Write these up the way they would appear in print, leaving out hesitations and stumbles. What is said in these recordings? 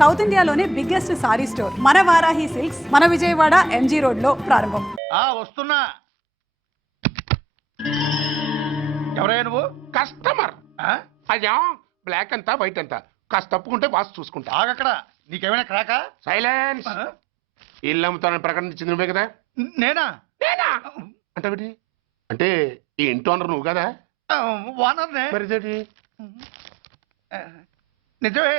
South ఇండియాలోనే biggest sorry store మన Varahi silks మన విజయవాడ ఎంజీ రోడ్ లో ప్రారంభం. వస్తున్నా. ఎవరయ్యా నువ్వు? కస్టమర్. అయ్యా బ్లాక్ అంతా వైట్ అంతా కాస్త తప్పుకుంటే బాస్ చూసుకుంటా. ఆగక్కడ. నీకేమైనా క్రాకా? సైలెన్స్. ఇల్లు అమ్ముతానని ప్రకటించింది నువ్వే కదా? నేనా? నేనా అంటే అంటే ఈ ఇంటి ఓనర్ నువ్వు కదా? ఓనర్నే. మరి నిజమే.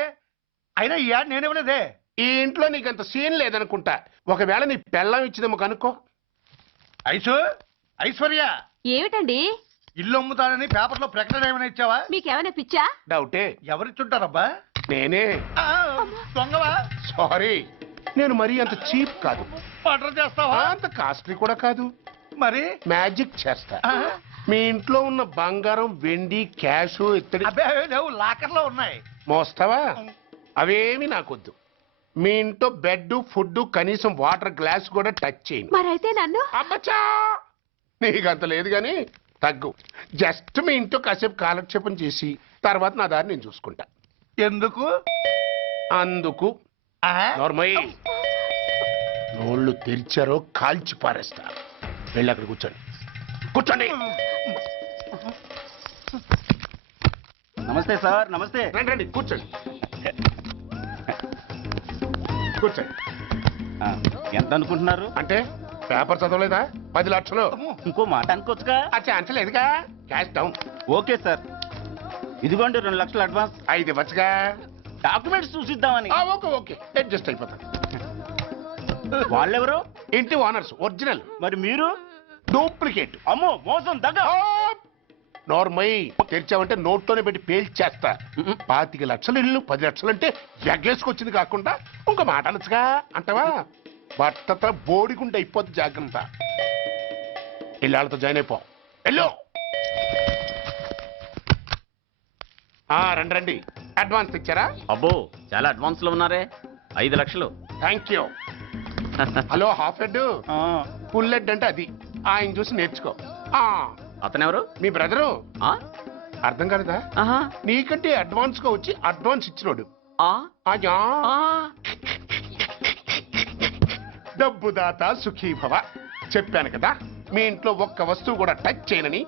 అయినా ఈ యాడ్ నేనివ్వలేదే. ఈ ఇంట్లో నీకంత సీన్ లేదనుకుంటా. ఒకవేళ నీ పెళ్ళం ఇచ్చిందేమో కనుక్కో. ఐశ్వర్య ఏమిటండి? ఇల్లు అమ్ముతానని పేపర్లో ప్రకటన ఏమైనా ఇచ్చావా? మీకేమైనా పిచ్చా? డౌటే. ఎవరిచ్చుంటారబ్బా? నేనే. దొంగవా? సారీ, నేను మరీ అంత చీప్ కాదు. మర్డర్ చేస్తావా? అంత కాస్ట్లీ కూడా కాదు. మరి మ్యాజిక్ చేస్తా. మీ ఇంట్లో ఉన్న బంగారం, వెండి, క్యాష్, ఇత్తడి అబ్బే లేవు, లాకర్లో ఉన్నాయి. మోస్తావా? అవేమి నాకొద్దు. మీ ఇంట్లో బెడ్, ఫుడ్, కనీసం వాటర్ గ్లాస్ కూడా టచ్ చేయను. మరైతే నన్ను అబ్బచ్చా, నీకంత లేదు గాని తగ్గు. జస్ట్ మీ ఇంట్లో కాసేపు కాలక్షేపం చేసి తర్వాత నా దారి నేను చూసుకుంటా. ఎందుకు? అందుకు. నార్మల్ నోళ్ళు తెరిచారో కాల్చి పారేస్తా. వెళ్ళి అక్కడ కూర్చోండి. కూర్చోండి. నమస్తే సార్. నమస్తే. రండి రండి, కూర్చోండి. కూర్చోండి. ఎంత అనుకుంటున్నారు? అంటే పేపర్ చదవలేదా? 10 లక్షలు. ఇంకో మాట అనుకోవచ్చుగా. ఆ ఛాన్స్ లేదుగా. Cash down. ఓకే సార్, ఇదిగోండి 2 లక్షలు అడ్వాన్స్. 5 ఇవ్వచ్చుగా. డాక్యుమెంట్స్ చూసిద్దామని. ఓకే ఓకే, అడ్జస్ట్ అయిపోతాను. వాళ్ళెవరు? ఇంటి ఓనర్స్. ఒరిజినల్. మరి మీరు? డూప్లికేట్. అమ్మో, మోసం, దగ్గ. నార్మల్ తెరిచావంటే నోట్తోనే పెట్టి పేల్చేస్తా. 25 లక్షలు ఇల్లు 10 లక్షలు అంటే ఎగ్గేసుకొచ్చింది కాకుండా ఇంకో మాట అనొచ్చుగా. అంటావా? బట్టత బోడిగుంటే అయిపోద్ది. జాగ్రత్త. ఇళ్ళతో జాయిన్ అయిపో. వెళ్ళు. రండి రండి. అడ్వాన్స్ ఇచ్చారా? అబ్బో, చాలా అడ్వాన్స్ లో ఉన్నారే. 5 లక్షలు. Thank you. Hello, half head full head అంటే అది. ఆయన చూసి నేర్చుకో. అతనెవరు? మీ బ్రదరు. అర్థం కాలేదా? నీకంటే అడ్వాన్స్ గా వచ్చి అడ్వాన్స్ ఇచ్చినోడు. డబ్బు దాత సుఖీభవ. చెప్పాను కదా, మీ ఇంట్లో ఒక్క వస్తువు కూడా టచ్ చేయనని,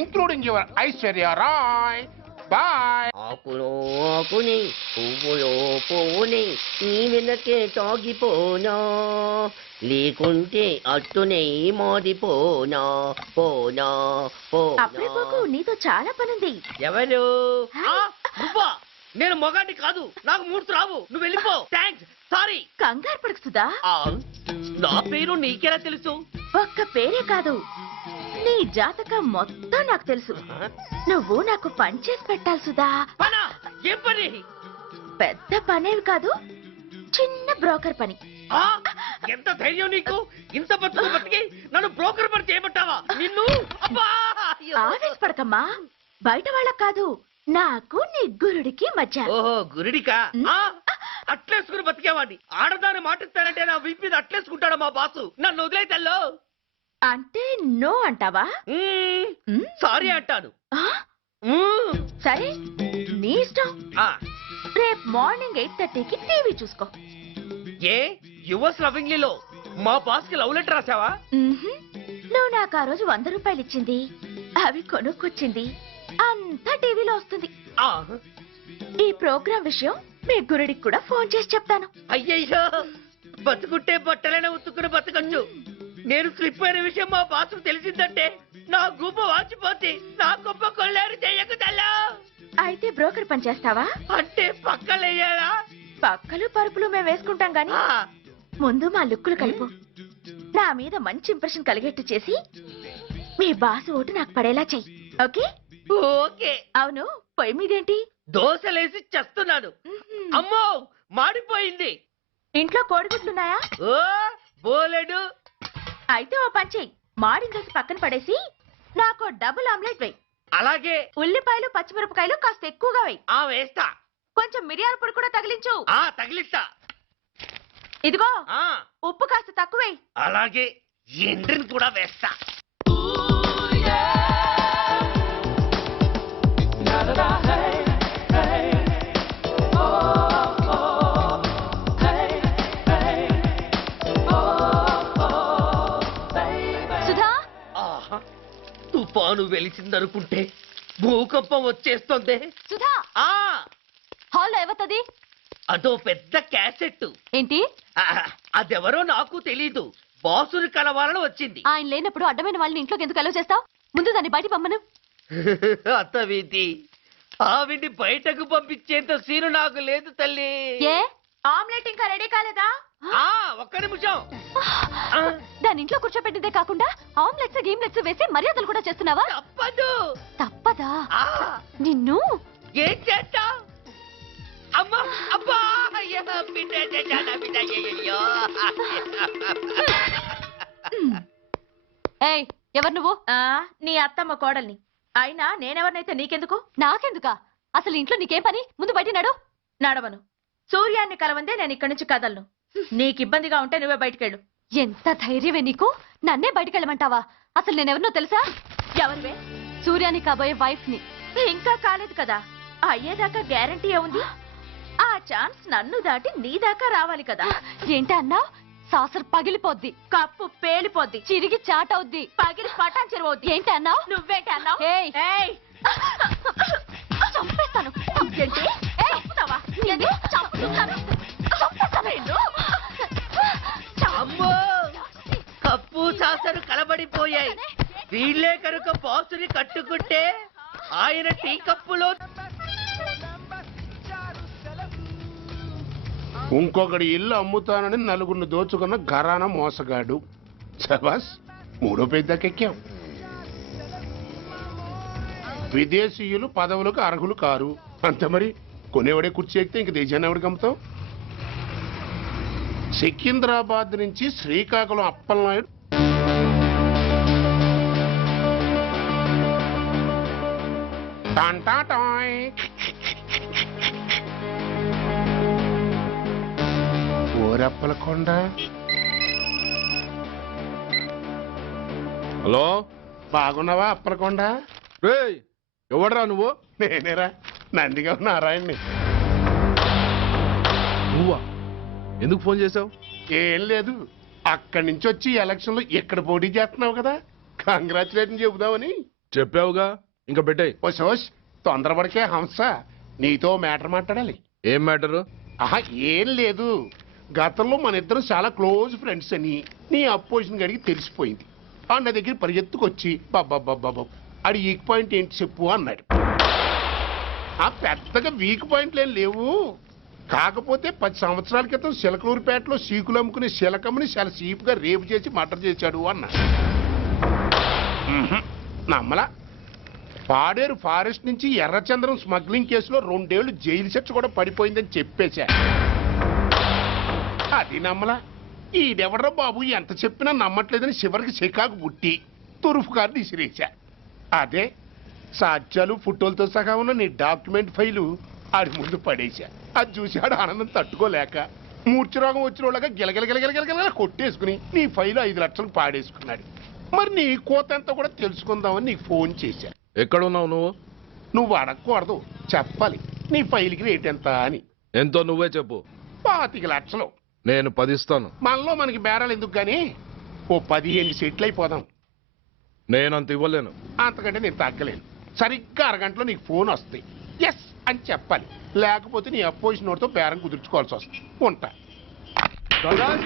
including your Aishwarya Rai. Bye. ఆకులో ఆకుని పువ్వులో పువ్వుని నీ వెనకే తాగిపోనా, లేకుంటే అట్టునే మారిపోనా. పోనా అప్పుడే పోకు, నీతో చాలా పనుంది. ఎవరు? నువ్వా? నేను మొగాన్ని కాదు, నాకు మూడు రావు. నువ్వు వెళ్ళిపో. Thanks, sorry. కంగారు పడుకుతుందా? నా పేరు నీకెలా తెలుసు? ఒక్క పేరే కాదు, నీ జాతకం మొత్తం నాకు తెలుసు. నువ్వు నాకు పని చేసి పెట్టాలి సుధా. పనా? ఏం పని? పెద్ద పనేవి కాదు, చిన్న బ్రోకర్ పని. ఎంత ధైర్యం నీకు? ఇంత బతుకు బతికి నన్ను బ్రోకర్ పని చేయబట్టావా? నిన్ను ఆవేశపడకమ్మా. బయట వాళ్ళకు కాదు, నాకు నీ గురుడికి మధ్య. ఓహో, గురుడికా? అట్లేసుకుని బతికేవాడిని. ఆడదాన్ని మాటిస్తానంటే నా వీపు మీద అట్లేసుకుంటాడు మా బాసు. నన్ను వదిలే తెల్లో. అంటే నో అంటావా? సారీ అంటాను. సరే, నీ ఇష్టం. రేపు మార్నింగ్ 8:30కి టీవీ చూసుకో. ఏ యువర్స్ లవింగ్లీలో మా బాస్ కి లవ్ లెటర్ రాసావా? నువ్వు నాకు ఆ రోజు 100 రూపాయలు ఇచ్చింది, అవి కొనుక్కొచ్చింది అంతా టీవీలో వస్తుంది. ఈ ప్రోగ్రాం విషయం మీ గురుడికి కూడా ఫోన్ చేసి చెప్తాను. అయ్యయ్యో, బతుకుంటే బట్టలైనా ఉత్తుకుని బతకచ్చు. నేను స్లిప్ అయిన విషయం మా బాసు తెలిసిందంటే నా గుబ్బ వాచిపోతే నా గొప్ప కొల్లారు చెయ్యకు తల్లా. అయితే బ్రోకర్ పని చేస్తావా? అంటే పక్కలేయాలా? పక్కలు పరుపులు మేము వేసుకుంటాం గాని ముందు మా లుక్కులు కలుపు. నా మీద మంచి ఇంప్రెషన్ కలిగేట్టు చేసి మీ బాసు ఓటు నాకు పడేలా చెయ్యి. ఓకే? ఓకే. అవును, పొయ్యి మీదేంటి? దోశలేసి చేస్తున్నాను. అమ్మో, మాడిపోయింది. ఇంట్లో కోడిగుడ్లున్నాయా? ఓ బోలెడు. అయితే ఓ పని చెయ్యి, మాడిన దోశ పక్కన పడేసి నాకు డబుల్ ఆమ్లెట్ వెయ్యి. అలాగే. ఉల్లిపాయలు పచ్చిమిరపకాయలు కాస్త ఎక్కువగా వెయ్యి. వేస్తా. కొంచెం మిరియాల పొడి కూడా తగిలించు. తగిలిస్తా. ఇదిగో, ఉప్పు కాస్త తక్కువే. అలాగే, ఎండ్రిని కూడా వేస్తా. తుఫాను వెలిసిందనుకుంటే భూకంపం వచ్చేస్తుంది. సుధా ఆ హాల్లో ఏవతది అదో పెద్ద క్యాసెట్. ఏంటి అదెవరో నాకు తెలీదు. బాసుని కలవాలని వచ్చింది. ఆయన లేనప్పుడు అడ్డమైన వాళ్ళని ఇంట్లోకి ఎందుకు అలౌ చేస్తావు? ముందు దాన్ని బయట పంపను. అత్త వీతి ఆవిడ్ని బయటకు పంపించేంత సీను నాకు లేదు తల్లి. ఏ ఆమ్లెట్ ఇంకా రెడీ కాలేదా? ఒక్క నిమిషం. దాని ఇంట్లో కూర్చోపెట్టిందే కాకుండా ఆమ్లెట్స్ గేమ్లెట్స్ వేసి మర్యాదలు కూడా చేస్తున్నావా? తప్పదు. తప్పదా? ఆ, నిన్ను ఏం చేస్తా? అమ్మా అబ్బా అయ్యా, బిడ్డ చేశానా బిడ్డ, అయ్యయ్యో. ఏయ్ ఎవరు నువ్వు? నీ అత్తమ్మ కోడల్ని. అయినా నేనెవరినైతే నీకెందుకు? నాకెందుకా? అసలు ఇంట్లో నీకేం పని? ముందు బయట నడు. నడవను. సూర్యాన్ని కలవందే నేను ఇక్కడి నుంచి కదలను. నీకు ఇబ్బందిగా ఉంటే నువ్వే బయటకెళ్ళు. ఎంత ధైర్యమే నీకు? నన్నే బయటకెళ్ళమంటావా? అసలు నేనెవరినో తెలుసా? ఎవరివే? సూర్యాని కాబోయే వైఫ్ ని. ఇంకా కాలేదు కదా, అయ్యేదాకా గ్యారంటీ ఉంది. ఆ ఛాన్స్ నన్ను దాటి నీ దాకా రావాలి కదా. ఏంటి అన్నావు? సాసర్ పగిలిపోద్ది, కప్పు పేలిపోద్ది, చిరిగి చాటవుద్ది, పగిలి పటాన్ చెరువవుద్ది. ఏంటి అన్నావు? నువ్వేంటి అన్నావు? చంపేస్తాను. అమ్మో, కప్పు సాసరు కలబడిపోయాయి. వీళ్ళే కనుక బాసుని కట్టుకుంటే ఆయన టీ కప్పులో ఇంకొకటి ఇల్లు అమ్ముతానని నలుగురిని దోచుకున్న ఘరానా మోసగాడు. శబాస్, మూడో పెద్దకెక్కాం. విదేశీయులు పదవులకు అర్హులు కారు. అంతే మరి. కొనేవాడే కుర్చీ ఎక్కితే ఇంక దేశాన్ని ఎవరికి అమ్ముతాం? సికింద్రాబాద్ నుంచి శ్రీకాకుళం అప్పలనాయుడు టాంటాటాయ్. ఓరప్పలకొండ. హలో, బాగున్నావా అప్పలకొండ? రేయ్ ఎవడరా నువ్వు? నేనేరా, నందిగా నారాయణని. నువ్వా? ఎందుకు ఫోన్ చేసావు? ఏం లేదు, అక్కడి నుంచి వచ్చి ఎలక్షన్ లో ఇక్కడ పోటీ చేస్తున్నావు కదా, కంగ్రాచులేషన్ చెబుదామని. చెప్పావుగా, ఇంకా పెట్టాయి. ఓ సోష్, తొందరపడికే హంస, నీతో మ్యాటర్ మాట్లాడాలి. ఏం మ్యాటరు? ఆహా, ఏం లేదు. గతంలో మన ఇద్దరం చాలా క్లోజ్ ఫ్రెండ్స్ అని నీ అపోజిషన్ గడికి తెలిసిపోయింది. ఆ నా దగ్గర పరిగెత్తుకొచ్చి బాబా అది వీక్ పాయింట్ ఏంటి చెప్పు అన్నాడు. ఆ పెద్దగా వీక్ పాయింట్లు ఏం లేవు, కాకపోతే 10 సంవత్సరాల క్రితం చిలకలూరుపేటలో సీకులు అమ్ముకునే శిలకమ్మని చాలా సీపుగా రేపు చేసి మర్డర్ చేశాడు అన్నా. నమ్మలా. పాడేరు ఫారెస్ట్ నుంచి ఎర్రచంద్రం స్మగ్లింగ్ కేసులో 2 ఏళ్లు జైలు శిక్ష కూడా పడిపోయిందని చెప్పేశా. అది నమ్మలా. ఈడెవడ్రా బాబు ఎంత చెప్పినా నమ్మట్లేదని చివరికి చికాకు పుట్టి తురుపు కార్డు ఇసిరేశా. అదే సాక్ష్యాలు ఫోటోలతో సహా ఉన్న నీ డాక్యుమెంట్ ఫైలు ఆడి ముందు పడేశా. అది చూశాడు ఆనందం తట్టుకోలేక మూర్ఛరోగం వచ్చిన వాళ్ళగా గిలగిలగిలగిలగిలగిల కొట్టేసుకుని నీ ఫైలు 5 లక్షలకు పాడేసుకున్నాడు. మరి నీ కోతంతా కూడా తెలుసుకుందామని నీకు ఫోన్ చేశా. ఎక్కడున్నావు నువ్వు? నువ్వు అడగకూడదు, చెప్పాలి. నీ ఫైల్కి రేట్ ఎంత అని. ఎంతో నువ్వే చెప్పు. 25 లక్షలు. నేను 10 ఇస్తాను. మనలో మనకి బేరాలు ఎందుకు గానీ ఓ 15 సెట్లు అయిపోదాం. నేనంత ఇవ్వలేను. అంతకంటే నేను తగ్గలేను. సరిగ్గా అరగంటలో నీకు ఫోన్ వస్తాయి. ఎస్ అని చెప్పాలి, లేకపోతే నీ అపోజిషన్ నోటితో బేరం కుదుర్చుకోవాల్సి వస్తుంది. ఉంటా. ధనరాజ్,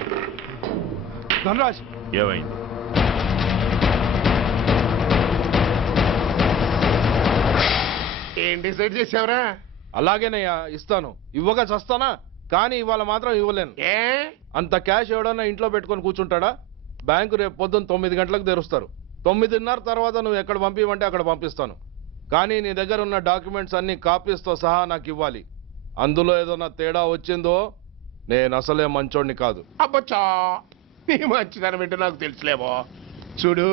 ధనరాజ్, ఏమైంది? ఏం డిసైడ్ చేసావురా? అలాగేనయ్యా, ఇస్తాను. ఇవ్వగా చస్తానా, కానీ ఇవాళ మాత్రం ఇవ్వలేను. ఏ అంత క్యాష్ ఎవడన్నా ఇంట్లో పెట్టుకొని కూర్చుంటాడా? బ్యాంకు రేపు పొద్దున్న 9 గంటలకు తెరుస్తారు. 9:30 తర్వాత నువ్వు ఎక్కడ పంపివంటే అక్కడ పంపిస్తాను. కానీ నీ దగ్గర ఉన్న డాక్యుమెంట్స్ అన్ని కాపీస్తో సహా నాకు ఇవ్వాలి. అందులో ఏదైనా తేడా వచ్చిందో నేను అసలే మంచోడిని కాదు. అబ్బచ్చా, నీ మంచిదనం ఏంటో నాకు తెలుసులేవో. చూడు,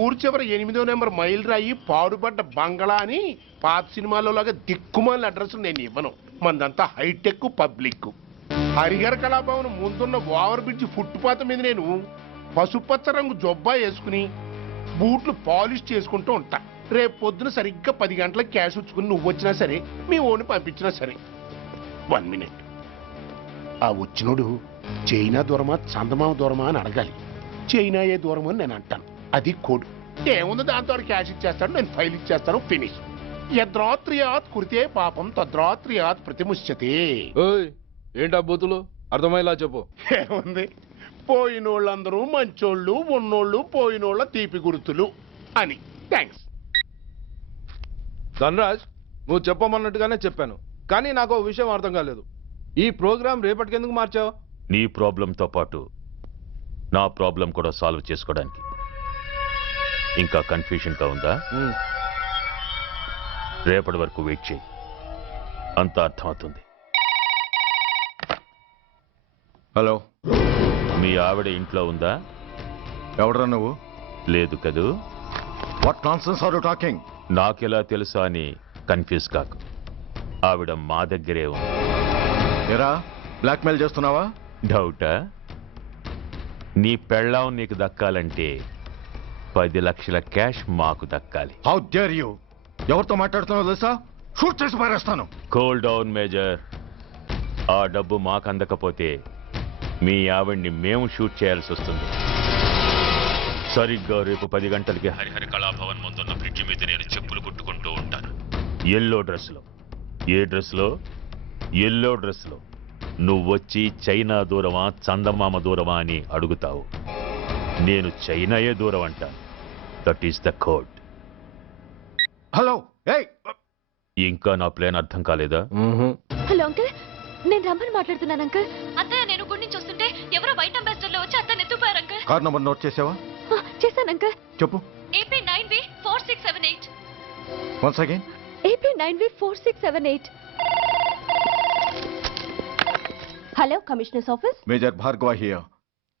ఊరు చివరి 8వ నెంబర్ మైల్ రాయి పాడుపడ్డ బంగళా అని పాత సినిమాలో లాగా దిక్కుమాలిన అడ్రస్ నేను ఇవ్వను. మందంతా హైటెక్ పబ్లిక్. హరిహర కళాభవన్ ముందున్న ఓవర్ బ్రిడ్జ్ ఫుట్పాత్ మీద నేను పసుపచ్చ రంగు జొబ్బా వేసుకుని బూట్లు పాలిష్ చేసుకుంటూ ఉంటా. రేపు పొద్దున సరిగ్గా 10 గంటలకు క్యాష్ వచ్చుకుని నువ్వు వచ్చినా సరే, మీ ఓన్ని పంపించినా సరే. 1 మినిట్. ఆ వచ్చినోడు చైనా దూరమా చందమామ దూరమా అని అడగాలి. చైనా ఏ దూరం అని నేను అంటాను. అది కోడ్. ఏముంది దాంతో క్యాష్ ఇచ్చేస్తాడు, నేను ఫైల్ ఇచ్చేస్తాను, ఫినిష్. యద్రాత్రియాత్ కురితే పాపం తద్రాత్రియాత్ ప్రతిముష్యతే. ఓయ్ ఏంటా బూతులు అర్థమయ్యేలా చెప్పు. ఏముంది, పోయినోళ్ళందరూ మంచోళ్ళు, ఉన్నోళ్ళు పోయినోళ్ళ తీపి గుర్తులు అని. థ్యాంక్స్. ధనరాజ్, నువ్వు చెప్పమన్నట్టుగానే చెప్పాను, కానీ నాకు ఒక విషయం అర్థం కాలేదు. ఈ ప్రోగ్రామ్ రేపటికి ఎందుకు మార్చావు? నీ ప్రాబ్లంతో పాటు నా ప్రాబ్లం కూడా సాల్వ్ చేసుకోవడానికి. ఇంకా కన్ఫ్యూషన్గా ఉందా? రేపటి వరకు వెయిట్ చేయి, అంతా అర్థమవుతుంది. హలో, మీ ఆవిడ ఇంట్లో ఉందా? ఎవడరా నువ్వు? లేదు కదూ. What nonsense are you talking? నాకెలా తెలుసా అని కన్ఫ్యూజ్ కాకు, ఆవిడ మా దగ్గరే ఉంది. ఎరా, బ్లాక్మెయిల్ చేస్తున్నావా? డౌటా? నీ పెళ్ళాం నీకు దక్కాలంటే 10 లక్షల క్యాష్ మాకు దక్కాలి. How dare you? ఎవరితో మాట్లాడుతున్నావో తెలుసా? షూట్ చేసి పారేస్తాను. Cool down major. ఆ డబ్బు మాకు అందకపోతే మీ ఆవిడ్ని మేము షూట్ చేయాల్సి వస్తుంది. సరిగ్గా రేపు 10 గంటలకి హరిహర కళాభవన్ ముందున్న బ్రిడ్జి మీద నేను చెప్పులు కుట్టుకుంటూ ఉంటాను. ఎల్లో డ్రెస్లో. ఏ డ్రెస్లో? ఎల్లో డ్రెస్లో. నువ్వొచ్చి చైనా దూరమా చందమామ దూరమా అని అడుగుతావు. నేను చైనాయే దూరం అంటాను. That is the code. Hello, ఏయ్, ఇంకా నా ప్లాన్ అర్థం కాలేదా? హలో అంకుల్, నేను రమ్మని మాట్లాడుతున్నాను అంకుల్. అత్తయ్య నేను గుడి నుంచి వస్తుంటే ఎవరో వైట్ అంబాసిడర్ లో వచ్చి అత్తని ఎత్తుపోయారు అంకుల్. కార్ నంబర్ నోట్ చేసావా? చేశాను అంకుల్. చెప్పు. AP 9V4678. Once again. AP 9V4678. Hello, commissioners office. Major Bhargava here.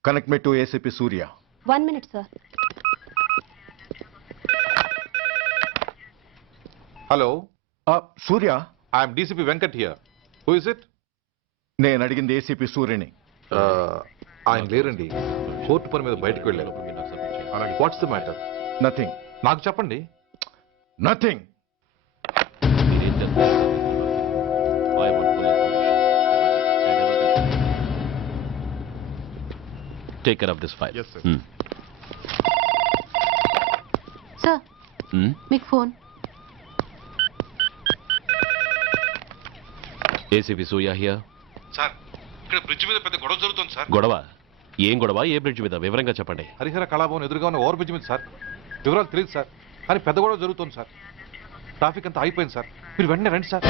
Connect me to ACP Surya. 1 minute sir. Hello, Surya, I'm DCP Venkat here. Who is it? నేను అడిగింది ACP సూర్యని. ఆయన లేరండి, court పని మీద బయటకు వెళ్ళారు. What's the matter? నథింగ్. నాకు చెప్పండి. Nothing. Take care of this file. Yes, sir. Sir, మీకు phone. ACP Surya here. Sir, ఇక్కడ బ్రిడ్జ్ మీద పెద్ద గొడవ జరుగుతుంది సార్. గొడవ? ఏం గొడవ? ఏ బ్రిడ్జ్ మీద? వివరంగా చెప్పండి. హరిహర కళాభవన్ ఎదురుగా ఉన్న ఓవర్ బ్రిడ్జ్ మీద సార్. వివరాలు తెలియదు సార్, కానీ పెద్ద గొడవ జరుగుతుంది సార్. ట్రాఫిక్ అంతా అయిపోయింది సార్. మీరు వెంటనే రండి సార్.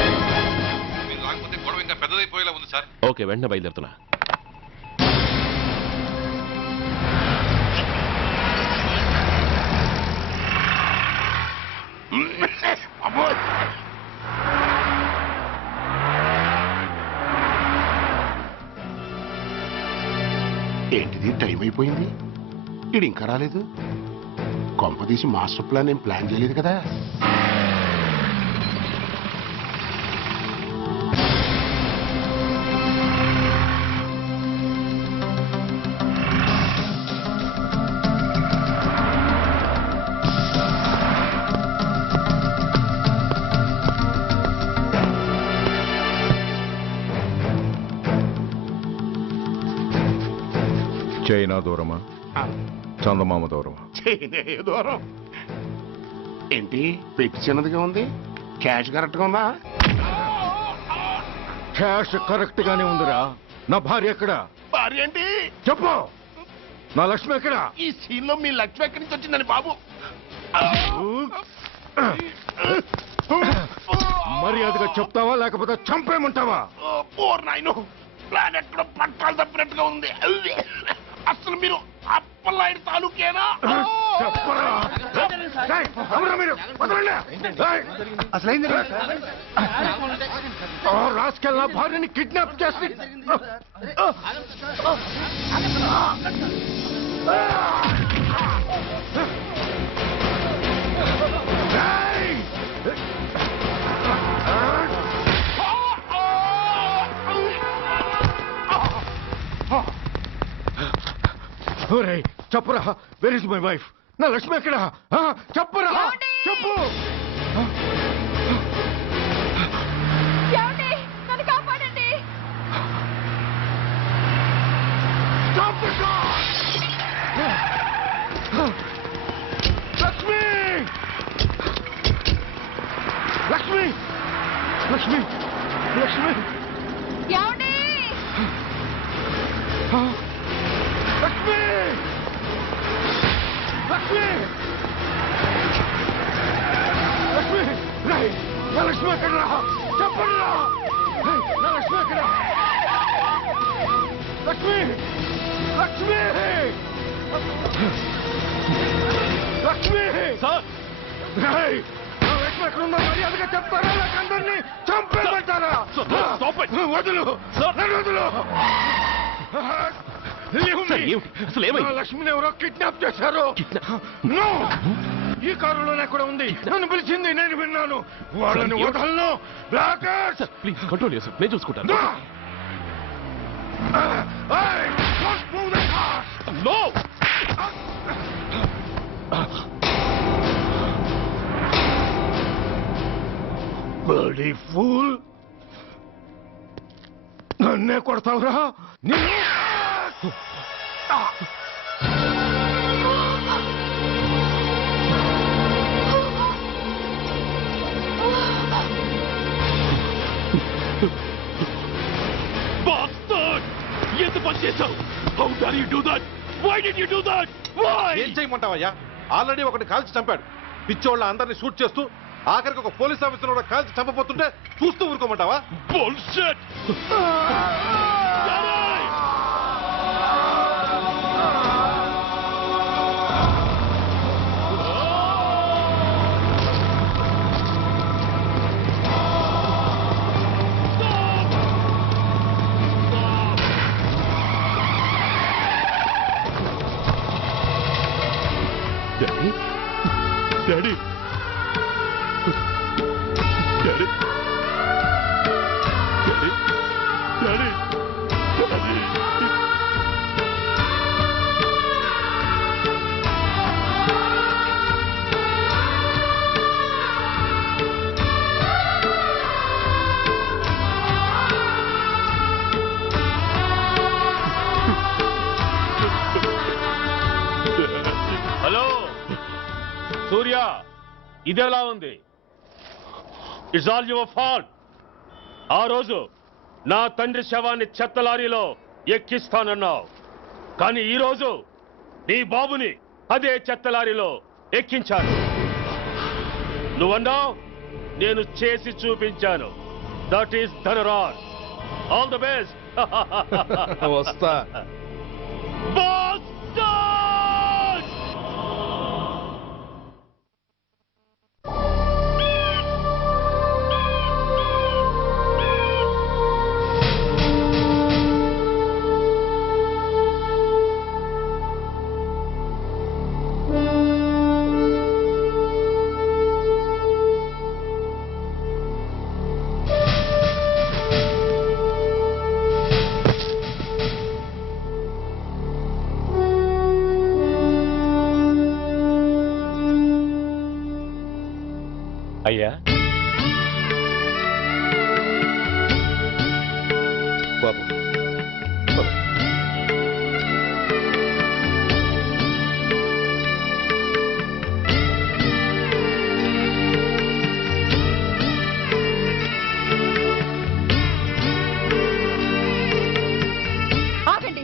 మీరు రాకపోతే గొడవ ఇంకా పెద్దదైపోయేలా ఉంది సార్. ఓకే, వెంటనే బయలుదేరుతున్నా. ఏంటిది, టైం అయిపోయింది, ఇది ఇంకా రాలేదు. కొంపదీసి మాస్టర్ ప్లాన్ ఏం ప్లాన్ చేయలేదు కదా? చైనా దూరమా చందమామ దూరమా? చైనా దూరం ఏంటి? పెట్టి చిన్నదిగా ఉంది, క్యాష్ కరెక్ట్ గా ఉందా? క్యాష్ కరెక్ట్ గానే ఉందిరా. నా భార్య ఎక్కడ? భార్య ఏంటి? చెప్పు. నా లక్ష్మి ఎక్కడ? ఈ సీన్ లో మీ లక్ష్మి ఎక్కడి నుంచి వచ్చిందని బాబు? మర్యాదగా చెప్తావా లేకపోతే చంపేమంటావా? ఓర్ నాయను, ప్లాన్ ఎక్కడ పట్టాలు తప్పినట్టుగా ఉంది. అసలు మీరు అప్పలాంటి తాలూకేనా? చెప్పరా. ఏయ్, ఎవరా మీరు? వదలండి. ఏయ్. ఆ రాస్కెల్ నా భార్యని కిడ్నాప్ చేసి ఏయ్! ఒరేయ్, చెప్పరా, వేర్ ఇస్ మై వైఫ్? నా లక్ష్మి ఎక్కడ? చెప్పరా, చెప్పు. నన్ను కాపాడండి. Stop the car! Lakshmi Lakshmi ఏమండి లక్ష్మి లక్ష్మి లక్ష్మి రాయ్ నా లక్ష్మి ఎక్కడ రా చెప్పండి రా నా లక్ష్మి ఎక్కడ లక్ష్మి లక్ష్మి లక్ష్మి సార్ రాయ్ నా లక్ష్మి ఎక్కడ ఉందో మర్యాదగా చెప్తారా లేక అందరినీ చంపేమంటారా వదులు నన్ను వదులు లక్ష్మిని ఎవరో కిడ్నాప్ చేశారు నో ఈ కారులోనే కూడా ఉంది నన్ను పిలిచింది నేను విన్నాను వాళ్ళని వదలను ప్లీజ్ కంట్రోల్ చేసి నేను చూసుకుంటాను నో బడీ ఫూల్ నన్నే కొడతావురా ఎంత పని చేశావు how dare you do that why did you do that why ఏం చేయమంటావయ్యా ఆల్రెడీ ఒకటి కాల్చి చంపాడు పిచ్చోళ్ళ అందరినీ షూట్ చేస్తూ ఆఖరికి ఒక పోలీస్ ఆఫీసర్ కూడా కాల్చి చంపబోతుంటే చూస్తూ ఊరుకోమంటావా bullshit Daddy? Daddy? Daddy? Daddy? Daddy? Daddy? Hello Surya ఇదెలా ఉంది ఇట్స్ ఆల్ యువర్ ఫాల్ట్ ఆ రోజు నా తండ్రి శవాన్ని చెత్త లారీలో ఎక్కిస్తానన్నావు కానీ ఈ రోజు నీ బాబుని అదే చెత్త లారీలో ఎక్కించాను నువ్వన్నావు నేను చేసి చూపించాను that is Dhanraj all the best వస్తా అయ్యా బాబు ఆగండి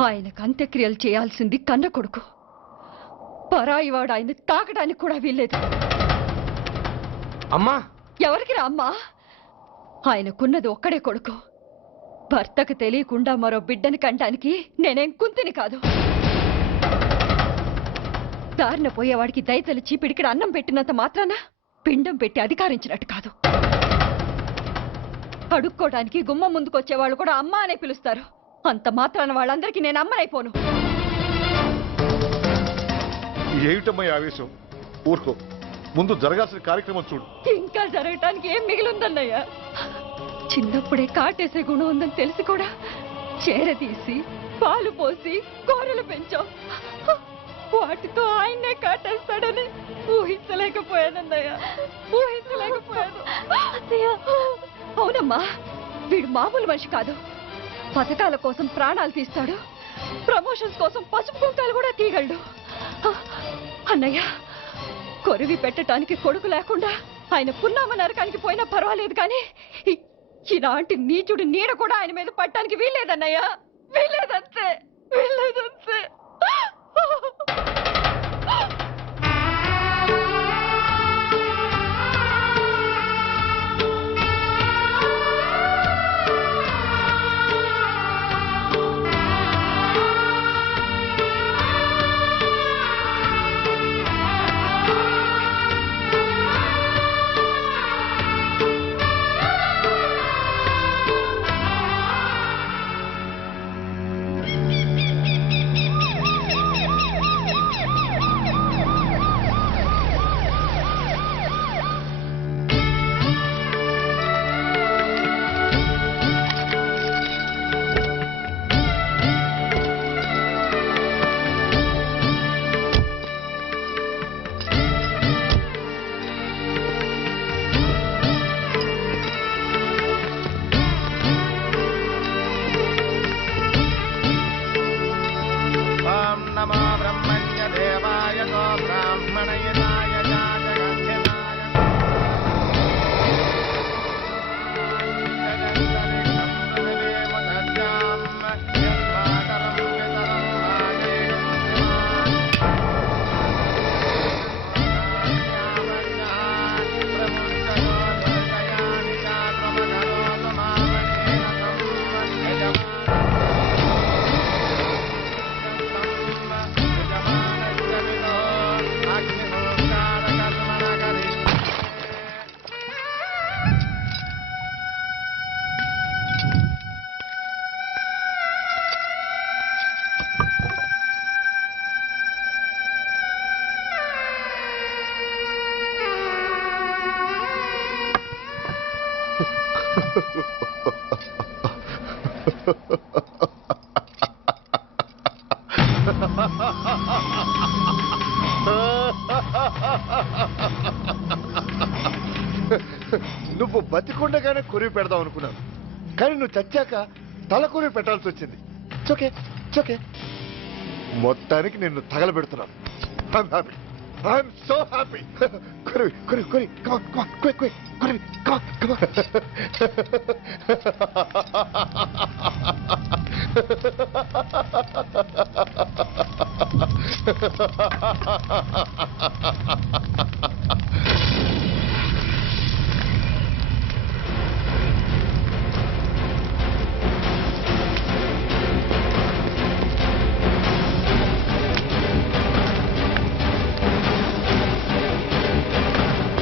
ఆయనకు అంత్యక్రియలు చేయాల్సింది కన్న కొడుకు పరాయివాడు ఆయన తాకడానికి కూడా వీల్లేదు అమ్మా ఎవరికి రా అమ్మా ఆయనకున్నది ఒక్కడే కొడుకు భర్తకు తెలియకుండా మరో బిడ్డని కంటానికి నేనేం కుంతిని కాదు దారిన పోయేవాడికి దయతలిచి పిడికిడ అన్నం పెట్టినంత మాత్రాన పిండం పెట్టి అధికారించినట్టు కాదు అడుక్కోవడానికి గుమ్మం ముందుకొచ్చేవాళ్ళు కూడా అమ్మ అనే పిలుస్తారు అంత మాత్రాన వాళ్ళందరికీ నేను అమ్మనైపోను ఏమిటమ్మా ఆవేశం ఊరుకో ముందు జరగాల్సిన కార్యక్రమం చూడు ఇంకా జరగటానికి ఏం మిగిలిందన్నయ్య చిన్నప్పుడే కాటేసే గుణం ఉందని తెలిసి కూడా చేరదీసి పాలు పోసి కూరలు పెంచాం వాటితో ఆయన్నే కాటేస్తాడని ఊహించలేకపోయానన్నయ్య ఊహించలేకపోయాను అవునమ్మా వీడు మామూలు మనిషి కాదు పథకాల కోసం ప్రాణాలు తీస్తాడు ప్రమోషన్స్ కోసం పసుపు కుంకాలు కూడా తీయగలడు అన్నయ్య కొరివి పెట్టడానికి కొడుకు లేకుండా ఆయన పున్నామ నరకానికి పోయినా పర్వాలేదు కానీ ఇలాంటి నీచుడు నీడ కూడా ఆయన మీద పట్టడానికి వీల్లేదన్నయ్యా, వీల్లేదంతే, వీల్లేదంతే. నువ్వు బతికుండగానే కొరివి పెడదాం అనుకున్నాను, కానీ నువ్వు చచ్చాక తల కొరివి పెట్టాల్సి వచ్చింది. చోకే చోకే మొత్తానికి నిన్ను తగలబెడుతున్నాను. I'm so happy. కొరివి కొరివి కొరి కొరివి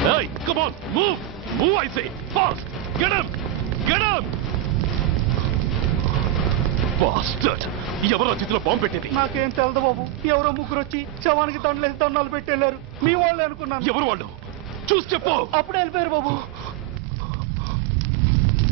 Hey, come on, move! Move, I say! Fast! Get him! Get him! Bastard! ఎవరో చేతిలో బాంబు పెట్టేది? నాకేం తెలదు బాబు. ఎవరో ముగ్గురు వచ్చి శవానికి దండలేసి దండాలు పెట్టేళ్ళారు. మీ వాళ్ళే అనుకున్నాను. ఎవరు వాళ్ళు? చూసి చెప్పు. అప్పుడే వెళ్ళిపోయారు బాబు.